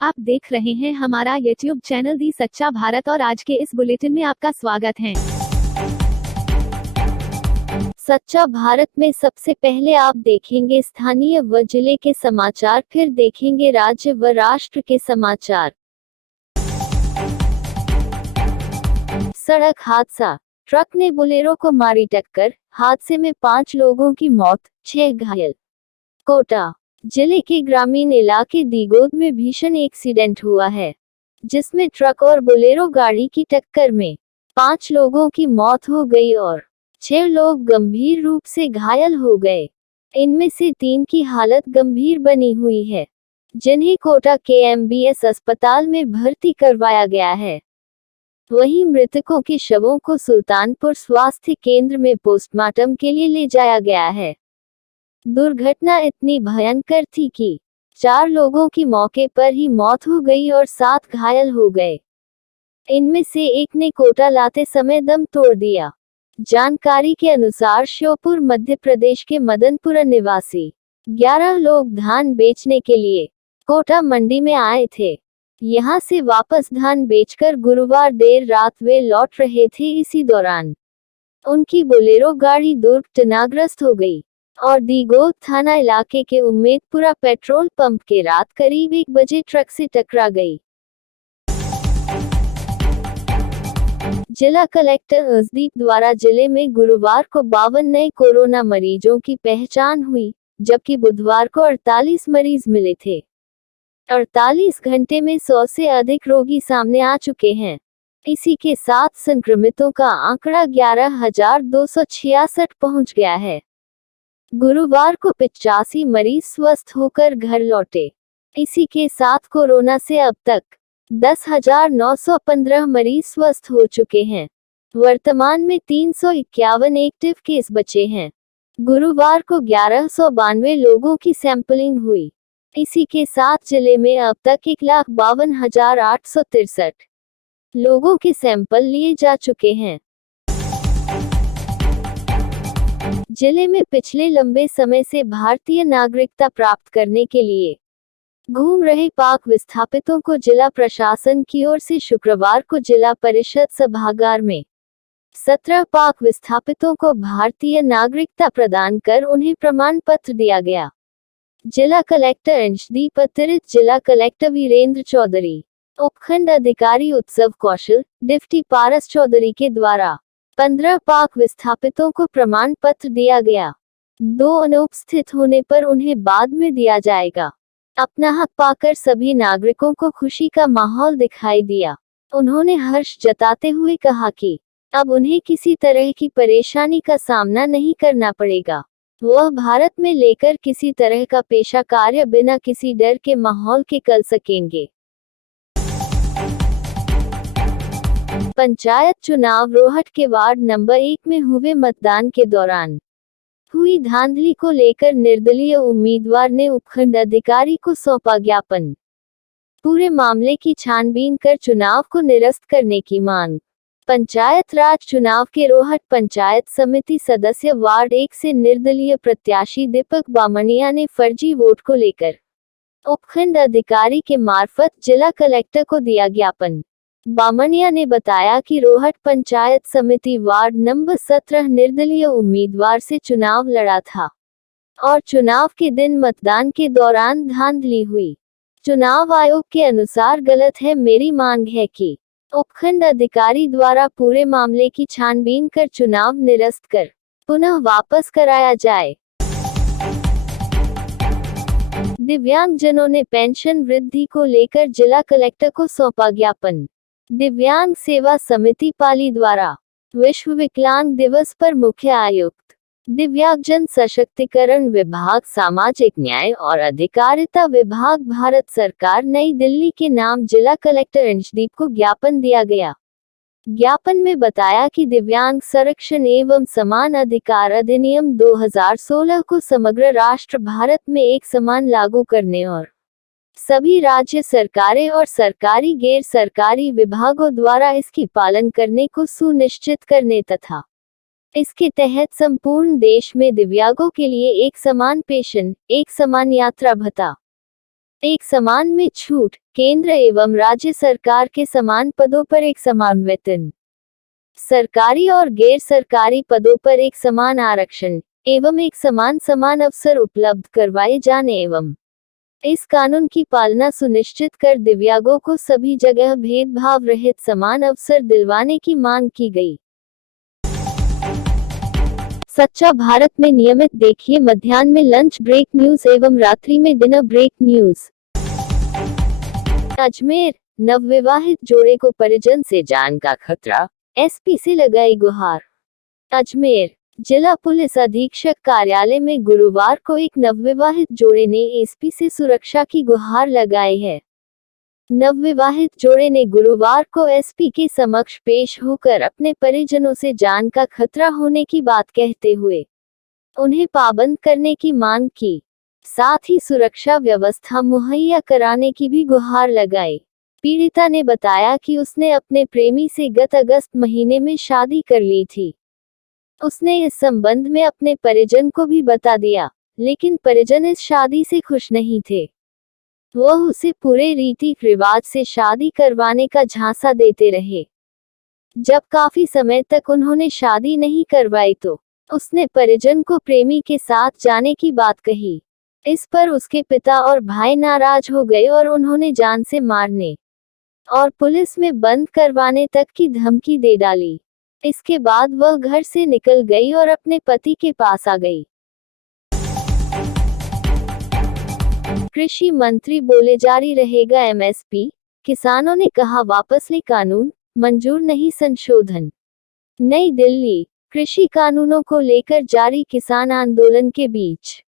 आप देख रहे हैं हमारा YouTube चैनल दी सच्चा भारत और आज के इस बुलेटिन में आपका स्वागत है। सच्चा भारत में सबसे पहले आप देखेंगे स्थानीय व जिले के समाचार, फिर देखेंगे राज्य व राष्ट्र के समाचार। सड़क हादसा, ट्रक ने बोलेरो को मारी टक्कर, हादसे में 5 लोगों की मौत, 6 घायल। कोटा जिले के ग्रामीण इलाके दीगोद में भीषण एक्सीडेंट हुआ है, जिसमें ट्रक और बोलेरो गाड़ी की टक्कर में 5 लोगों की मौत हो गई और 6 लोग गंभीर रूप से घायल हो गए। इनमें से 3 की हालत गंभीर बनी हुई है, जिन्हें कोटा के एमबीएस अस्पताल में भर्ती करवाया गया है। वहीं मृतकों के शवों को सुल्तानपुर स्वास्थ्य केंद्र में पोस्टमार्टम के लिए ले जाया गया है। दुर्घटना इतनी भयंकर थी कि 4 लोगों की मौके पर ही मौत हो गई और 7 घायल हो गए। इनमें से एक ने कोटा लाते समय दम तोड़ दिया। जानकारी के अनुसार श्योपुर मध्य प्रदेश के मदनपुरा निवासी 11 लोग धान बेचने के लिए कोटा मंडी में आए थे। यहां से वापस धान बेचकर गुरुवार देर रात वे लौट रहे थे। इसी दौरान उनकी बोलेरो गाड़ी दुर्घटनाग्रस्त हो गई और दीगोद थाना इलाके के उम्मेदपुरा पेट्रोल पंप के रात करीब 1 बजे ट्रक से टकरा गई। जिला कलेक्टर अर्शदीप द्वारा जिले में गुरुवार को 52 नए कोरोना मरीजों की पहचान हुई, जबकि बुधवार को 48 मरीज मिले थे। 48 घंटे में 100 से अधिक रोगी सामने आ चुके हैं। इसी के साथ संक्रमितों का आंकड़ा 11,266 पहुंच गया है। गुरुवार को 85 मरीज स्वस्थ होकर घर लौटे। इसी के साथ कोरोना से अब तक 10,915 मरीज स्वस्थ हो चुके हैं। वर्तमान में 351 एक्टिव केस बचे हैं। गुरुवार को 1192 लोगों की सैंपलिंग हुई। इसी के साथ जिले में अब तक 1,52,863 लोगों के सैंपल लिए जा चुके हैं। जिले में पिछले लंबे समय से भारतीय नागरिकता प्राप्त करने के लिए घूम रहे पाक विस्थापितों को जिला प्रशासन की ओर से शुक्रवार को जिला परिषद सभागार में 17 पाक विस्थापितों को भारतीय नागरिकता प्रदान कर उन्हें प्रमाण पत्र दिया गया। जिला कलेक्टर अंशदीप, अतिरिक्त जिला कलेक्टर वीरेंद्र चौधरी, उपखंड अधिकारी उत्सव कौशल, डिप्टी पारस चौधरी के द्वारा 15 पाक विस्थापितों को प्रमाण पत्र दिया गया। 2 अनुपस्थित होने पर उन्हें बाद में दिया जाएगा। अपना हक पाकर सभी नागरिकों को खुशी का माहौल दिखाई दिया। उन्होंने हर्ष जताते हुए कहा कि अब उन्हें किसी तरह की परेशानी का सामना नहीं करना पड़ेगा। वह भारत में लेकर किसी तरह का पेशा कार्य बिना किसी डर के माहौल के कर सकेंगे। पंचायत चुनाव रोहट के वार्ड नंबर 1 में हुए मतदान के दौरान हुई धांधली को लेकर निर्दलीय उम्मीदवार ने उपखंड अधिकारी को सौंपा ज्ञापन। पूरे मामले की छानबीन कर चुनाव को निरस्त करने की मांग। पंचायत राज चुनाव के रोहट पंचायत समिति सदस्य वार्ड 1 से निर्दलीय प्रत्याशी दीपक बामणिया ने फर्जी वोट को लेकर उपखंड अधिकारी के मार्फत जिला कलेक्टर को दिया ज्ञापन। बामणिया ने बताया कि रोहट पंचायत समिति वार्ड नंबर 17 निर्दलीय उम्मीदवार से चुनाव लड़ा था और चुनाव के दिन मतदान के दौरान धांधली हुई। चुनाव आयोग के अनुसार गलत है। मेरी मांग है कि उपखंड अधिकारी द्वारा पूरे मामले की छानबीन कर चुनाव निरस्त कर पुनः वापस कराया जाए। दिव्यांगजनों ने पेंशन वृद्धि को लेकर जिला कलेक्टर को सौंपा ज्ञापन। दिव्यांग सेवा समिति पाली द्वारा विश्व विकलांग दिवस पर मुख्य आयुक्त, दिव्यांगजन सशक्तिकरण विभाग, सामाजिक न्याय और अधिकारिता विभाग, भारत सरकार, नई दिल्ली के नाम जिला कलेक्टर अंशदीप को ज्ञापन दिया गया। ज्ञापन में बताया कि दिव्यांग संरक्षण एवं समान अधिकार अधिनियम 2016 को समग्र राष्ट्र भारत में एक समान लागू करने और सभी राज्य सरकारें और सरकारी गैर सरकारी विभागों द्वारा इसकी पालन करने को सुनिश्चित करने तथा इसके तहत संपूर्ण देश में दिव्यांगों के लिए एक समान पेंशन, एक समान यात्रा भत्ता, एक समान में छूट, केंद्र एवं राज्य सरकार के समान पदों पर एक समान वेतन, सरकारी और गैर सरकारी पदों पर एक समान आरक्षण एवं एक समान अवसर उपलब्ध करवाए जाने एवं इस कानून की पालना सुनिश्चित कर दिव्यांगों को सभी जगह भेदभाव रहित समान अवसर दिलवाने की मांग की गई। सच्चा भारत में नियमित देखिए मध्याह्न में लंच ब्रेक न्यूज एवं रात्रि में डिनर ब्रेक न्यूज। अजमेर, नवविवाहित जोड़े को परिजन से जान का खतरा, एसपी से लगाई गुहार। अजमेर, जिला पुलिस अधीक्षक कार्यालय में गुरुवार को एक नवविवाहित जोड़े ने एसपी से सुरक्षा की गुहार लगाई है। नवविवाहित जोड़े ने गुरुवार को एसपी के समक्ष पेश होकर अपने परिजनों से जान का खतरा होने की बात कहते हुए उन्हें पाबंद करने की मांग की, साथ ही सुरक्षा व्यवस्था मुहैया कराने की भी गुहार लगाई। पीड़िता ने बताया कि उसने अपने प्रेमी से गत अगस्त महीने में शादी कर ली थी। उसने इस संबंध में अपने परिजन को भी बता दिया, लेकिन परिजन इस शादी से खुश नहीं थे। वह उसे पूरे रीति रिवाज से शादी करवाने का झांसा देते रहे। जब काफी समय तक उन्होंने शादी नहीं करवाई तो उसने परिजन को प्रेमी के साथ जाने की बात कही। इस पर उसके पिता और भाई नाराज हो गए और उन्होंने जान से मारने और पुलिस में बंद करवाने तक की धमकी दे डाली। इसके बाद वह घर से निकल गई और अपने पति के पास आ गई। कृषि मंत्री बोले जारी रहेगा एमएसपी, किसानों ने कहा वापस ले कानून, मंजूर नहीं संशोधन। नई दिल्ली, कृषि कानूनों को लेकर जारी किसान आंदोलन के बीच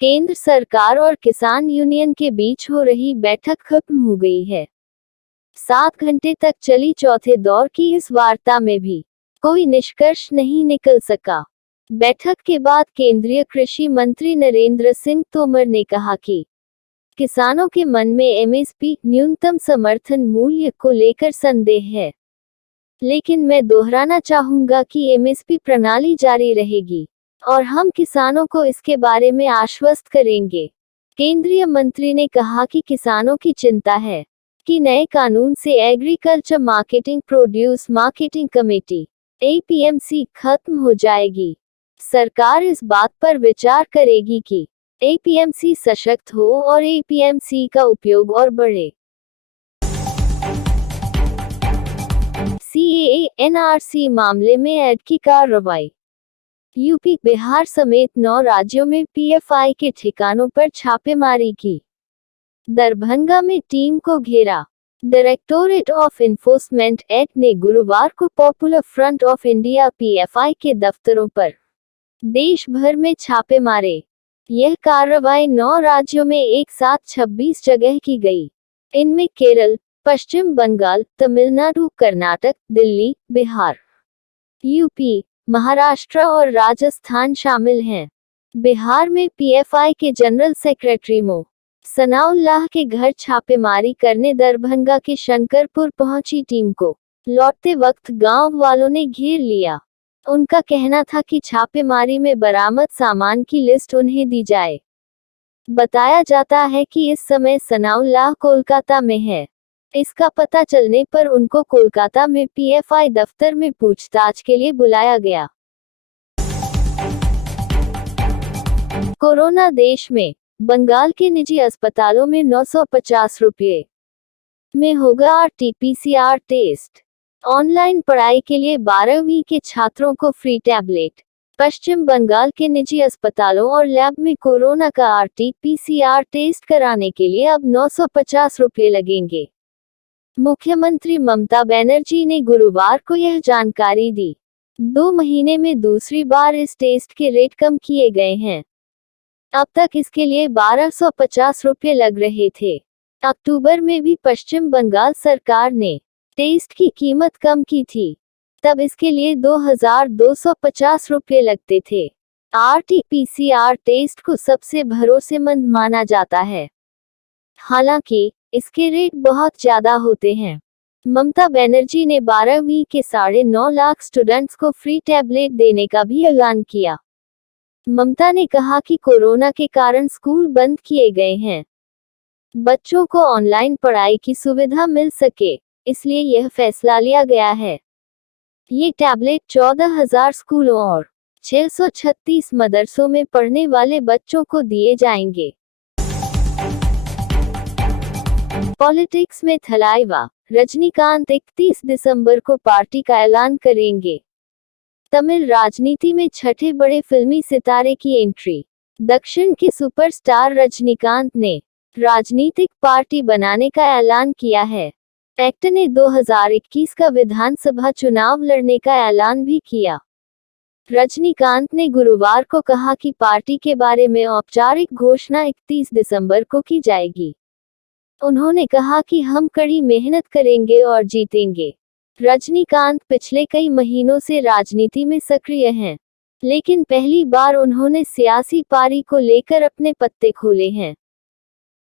केंद्र सरकार और किसान यूनियन के बीच हो रही बैठक खत्म हो गई है। 7 घंटे तक चली चौथे दौर की इस वार्ता में भी कोई निष्कर्ष नहीं निकल सका। बैठक के बाद केंद्रीय कृषि मंत्री नरेंद्र सिंह तोमर ने कहा कि किसानों के मन में एमएसपी न्यूनतम समर्थन मूल्य को लेकर संदेह है, लेकिन मैं दोहराना चाहूंगा कि एमएसपी प्रणाली जारी रहेगी और हम किसानों को इसके बारे में आश्वस्त करेंगे। केंद्रीय मंत्री ने कहा कि किसानों की चिंता है कि नए कानून से agriculture marketing produce marketing committee APMC खत्म हो जाएगी। सरकार इस बात पर विचार करेगी कि एपीएमसी सशक्त हो और एपीएमसी का उपयोग और बढ़े। सीएए एनआरसी मामले में ऐड की कार्रवाई। यूपी, बिहार समेत 9 राज्यों में पीएफआई के ठिकानों पर छापेमारी की। दरभंगा में टीम को घेरा। डायरेक्टोरेट ऑफ इन्फोर्समेंट एक्ट ने गुरुवार को popular front of India PFI के दफ्तरों पर देश भर में छापे मारे। यह कार्रवाई 9 राज्यों में एक साथ 26 जगह की गई। इनमें केरल, पश्चिम बंगाल, तमिलनाडु, कर्नाटक, दिल्ली, बिहार, यूपी, महाराष्ट्र और राजस्थान शामिल हैं। बिहार में पीएफआई के जनरल सेक्रेटरी मो सनाउल्लाह के घर छापेमारी करने दरभंगा के शंकरपुर पहुंची टीम को लौटते वक्त गांव वालों ने घेर लिया। उनका कहना था कि छापेमारी में बरामद सामान की लिस्ट उन्हें दी जाए। बताया जाता है कि इस समय सनाउल्लाह कोलकाता में है। इसका पता चलने पर उनको कोलकाता में पीएफआई दफ्तर में पूछताछ के लिए बुलाया गया। कोरोना देश में, बंगाल के निजी अस्पतालों में 950 रुपये में होगा आरटी-पीसीआर टेस्ट। ऑनलाइन पढ़ाई के लिए 12वीं के छात्रों को फ्री टैबलेट। पश्चिम बंगाल के निजी अस्पतालों और लैब में कोरोना का आरटी-पीसीआर टेस्ट कराने के लिए अब 950 रुपये लगेंगे। मुख्यमंत्री ममता बनर्जी ने गुरुवार को यह जानकारी दी। 2 महीने में दूसरी बार इस टेस्ट के रेट कम किए गए हैं। अब तक इसके लिए 1250 रुपये लग रहे थे। अक्टूबर में भी पश्चिम बंगाल सरकार ने टेस्ट की कीमत कम की थी। तब इसके लिए 2250 रुपये लगते थे। आरटी-पीसीआर टेस्ट को सबसे भरोसेमंद माना जाता है, हालांकि इसके रेट बहुत ज्यादा होते हैं। ममता बनर्जी ने 12वीं के 9.5 लाख स्टूडेंट्स को फ्री टैबलेट देने का भी ऐलान किया। ममता ने कहा कि कोरोना के कारण स्कूल बंद किए गए हैं। बच्चों को ऑनलाइन पढ़ाई की सुविधा मिल सके, इसलिए यह फैसला लिया गया है। ये टैबलेट 14,000 स्कूलों और 636 मदरसों में पढ़ने वाले बच्चों को दिए जाएंगे। पॉलिटिक्स में थलाइवा, रजनीकांत 31 दिसंबर को पार्टी का ऐलान करेंगे। तमिल राजनीति में छठे बड़े फिल्मी सितारे की एंट्री। दक्षिण के सुपरस्टार रजनीकांत ने राजनीतिक पार्टी बनाने का ऐलान किया है। एक्टर ने 2021 का विधानसभा चुनाव लड़ने का ऐलान भी किया। रजनीकांत ने गुरुवार को कहा कि पार्टी के बारे में औपचारिक घोषणा 31 दिसंबर को की जाएगी। उन्होंने कहा कि हम कड़ी मेहनत करेंगे और जीतेंगे। रजनीकांत पिछले कई महीनों से राजनीति में सक्रिय हैं, लेकिन पहली बार उन्होंने सियासी पारी को लेकर अपने पत्ते खोले हैं।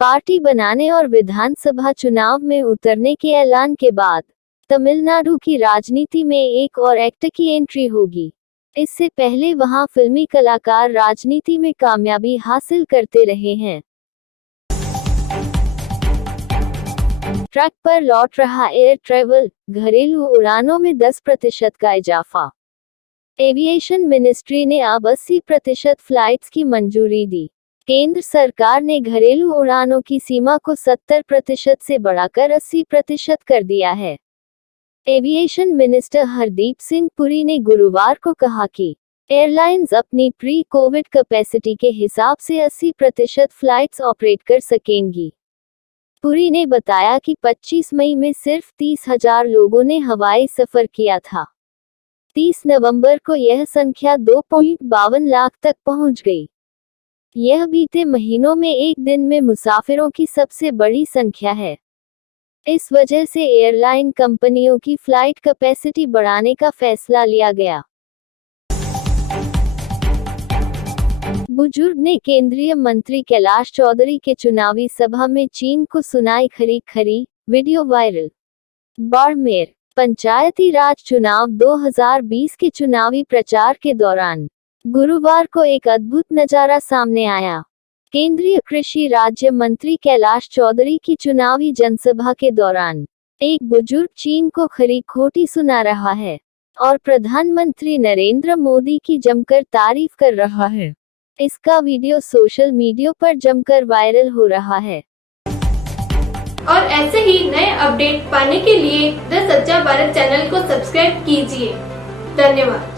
पार्टी बनाने और विधानसभा चुनाव में उतरने के ऐलान के बाद तमिलनाडु की राजनीति में एक और एक्टर की एंट्री होगी। इससे पहले वहां फिल्मी कलाकार राजनीति में कामयाबी हासिल करते रहे हैं। ट्रैक पर लौट रहा एयर ट्रैवल, घरेलू उड़ानों में 10% का इजाफा। एविएशन मिनिस्ट्री ने अब 80% फ्लाइट्स की मंजूरी दी। केंद्र सरकार ने घरेलू उड़ानों की सीमा को 70% से बढ़ाकर 80% कर दिया है। एविएशन मिनिस्टर हरदीप सिंह पुरी ने गुरुवार को कहा कि एयरलाइंस अपनी प्री कोविड कैपेसिटी के हिसाब से 80% फ्लाइट्स ऑपरेट कर सकेंगी। पुरी ने बताया कि 25 मई में सिर्फ 30,000 लोगों ने हवाई सफर किया था। 30 नवंबर को यह संख्या 2.52 लाख तक पहुंच गई। यह बीते महीनों में एक दिन में मुसाफिरों की सबसे बड़ी संख्या है। इस वजह से एयरलाइन कंपनियों की फ्लाइट कैपेसिटी बढ़ाने का फैसला लिया गया। बुजुर्ग ने केंद्रीय मंत्री कैलाश चौधरी के चुनावी सभा में चीन को सुनाई खरी, वीडियो वायरल। बाड़मेर, पंचायती राज चुनाव 2020 के चुनावी प्रचार के दौरान गुरुवार को एक अद्भुत नजारा सामने आया। केंद्रीय कृषि राज्य मंत्री कैलाश चौधरी की चुनावी जनसभा के दौरान एक बुजुर्ग चीन को खरी खोटी सुना रहा है और प्रधानमंत्री नरेंद्र मोदी की जमकर तारीफ कर रहा है। इसका वीडियो सोशल मीडिया पर जमकर वायरल हो रहा है। और ऐसे ही नए अपडेट पाने के लिए द सच्चा भारत चैनल को सब्सक्राइब कीजिए। धन्यवाद।